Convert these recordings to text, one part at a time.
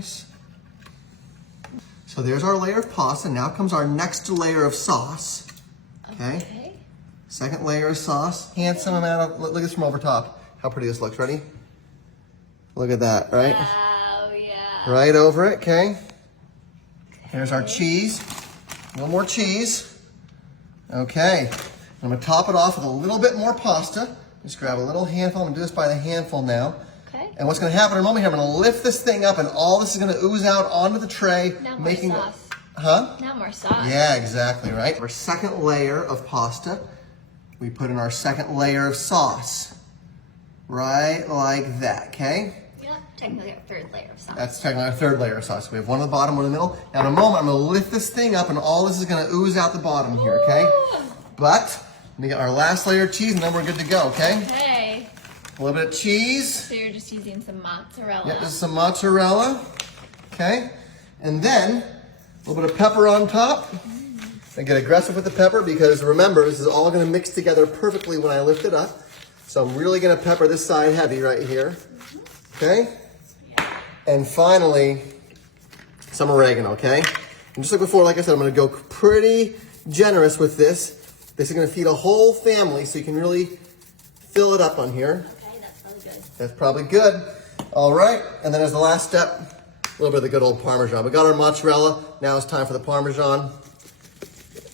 nice. So there's our layer of pasta. Now comes our next layer of sauce. Okay. Second layer of sauce. Handsome amount of, look at this from over top. How pretty this looks. Ready? Look at that, right? Wow, yeah. Right over it, okay? Here's our cheese. A little more cheese. Okay. I'm gonna top it off with a little bit more pasta. Just grab a little handful. I'm gonna do this by the handful now. Okay. And what's gonna happen in a moment here, I'm gonna lift this thing up and all this is gonna ooze out onto the tray. Now more sauce. Huh? Now more sauce. Yeah, exactly, right? Our second layer of pasta, we put in our second layer of sauce. Right like that, okay? Yeah, technically our third layer of sauce. That's technically our third layer of sauce. We have one on the bottom, one in the middle. Now in a moment, I'm gonna lift this thing up and all this is gonna ooze out the bottom here, okay? Ooh. But, we got our last layer of cheese and then we're good to go, okay? Okay. A little bit of cheese. So you're just using some mozzarella. Yep, just some mozzarella, okay? And then, a little bit of pepper on top. I get aggressive with the pepper because remember, this is all gonna mix together perfectly when I lift it up. So I'm really gonna pepper this side heavy right here, okay? And finally, some oregano, okay? And just like before, like I said, I'm gonna go pretty generous with this. This is gonna feed a whole family, so you can really fill it up on here. Okay, that's probably good. That's probably good. All right, and then as the last step, a little bit of the good old Parmesan. We got our mozzarella, now it's time for the Parmesan.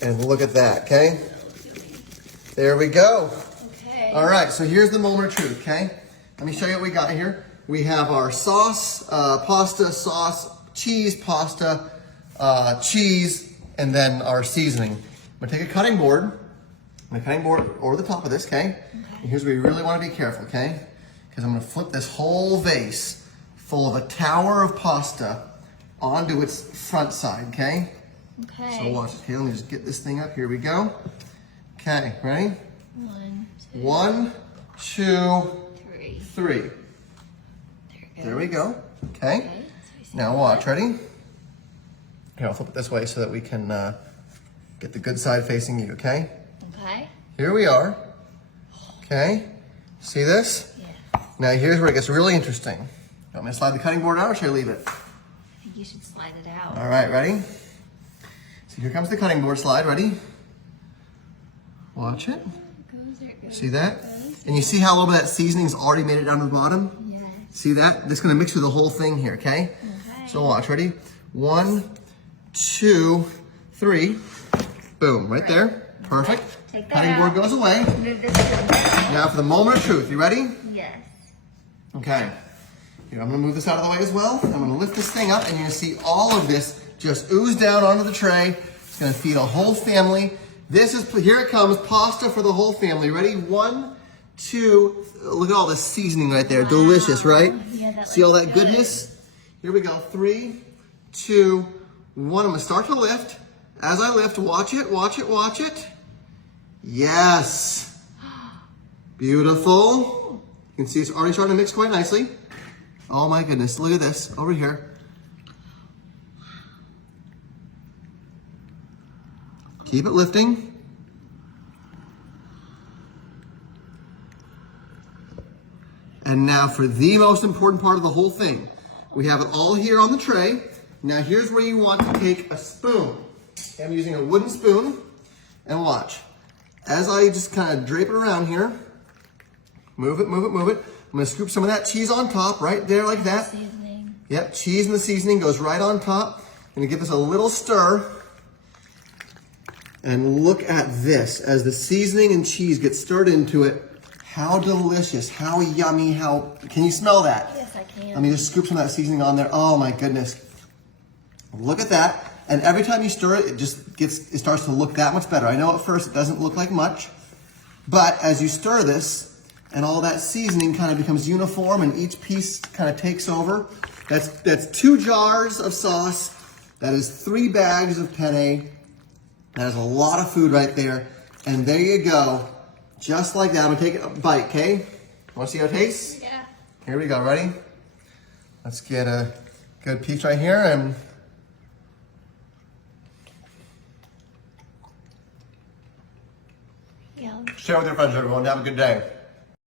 And look at that, okay? There we go. Okay. All right, so here's the moment of truth, okay? Let me show you what we got here. We have our sauce, pasta, sauce, cheese, pasta, cheese, and then our seasoning. I'm gonna take a cutting board. Over the top of this, okay? And here's where you really wanna be careful, okay? Because I'm gonna flip this whole vase full of a tower of pasta onto its front side, okay? Okay. So watch it. Okay, let me just get this thing up. Here we go. Okay, ready? 1, 2, 1, 2, 3. 3. There we go. Okay. Okay. Now watch. Ready? Here, I'll flip it this way so that we can get the good side facing you. Okay. Okay. Here we are. Okay. See this? Yeah. Now here's where it gets really interesting. You want me to slide the cutting board out or should I leave it? I think you should slide it out. All right. Ready? So here comes the cutting board slide. Ready? Watch it. There it goes. See that? And you see how a little bit of that seasoning's already made it down to the bottom? Yes. See that? That's gonna mix through the whole thing here, okay? Okay. So watch, ready? 1, 2, 3. Boom, right there. Perfect. Take that Cutting board out. goes away. Move this to the back. Now for the moment of truth. You ready? Yes. Okay. Here, I'm gonna move this out of the way as well. I'm gonna lift this thing up and you're gonna see all of this just ooze down onto the tray. It's gonna feed a whole family. This is, here it comes, pasta for the whole family. Ready? 1, 2, look at all the seasoning right there. Wow. All right? Yeah, that See all looks that good. goodness? Here we go. 3, 2, 1. I'm gonna start to lift. As I lift, watch it, watch it, watch it. Yes. Beautiful. You can see it's already starting to mix quite nicely. Oh my goodness, look at this, over here. Keep it lifting. And now for the most important part of the whole thing. We have it all here on the tray. Now here's where you want to take a spoon. I'm using a wooden spoon. And watch. As I just kind of drape it around here, move it, move it, move it. I'm gonna scoop some of that cheese on top, right there like that. Seasoning. Yep, cheese and the seasoning goes right on top. Gonna give this a little stir. And look at this, as the seasoning and cheese get stirred into it, how delicious, how yummy, can you smell that? Yes, I can. Let me just scoop some of that seasoning on there. Oh my goodness. Look at that. And every time you stir it, it starts to look that much better. I know at first it doesn't look like much, but as you stir this and all that seasoning kind of becomes uniform and each piece kind of takes over, that's 2 jars of sauce. That is 3 bags of penne. That is a lot of food right there. And there you go. Just like that. I'm gonna take a bite, okay? Wanna see how it tastes? Yeah. Here we go, ready? Let's get a good piece right here and Yeah. share with your friends, everyone. Have a good day.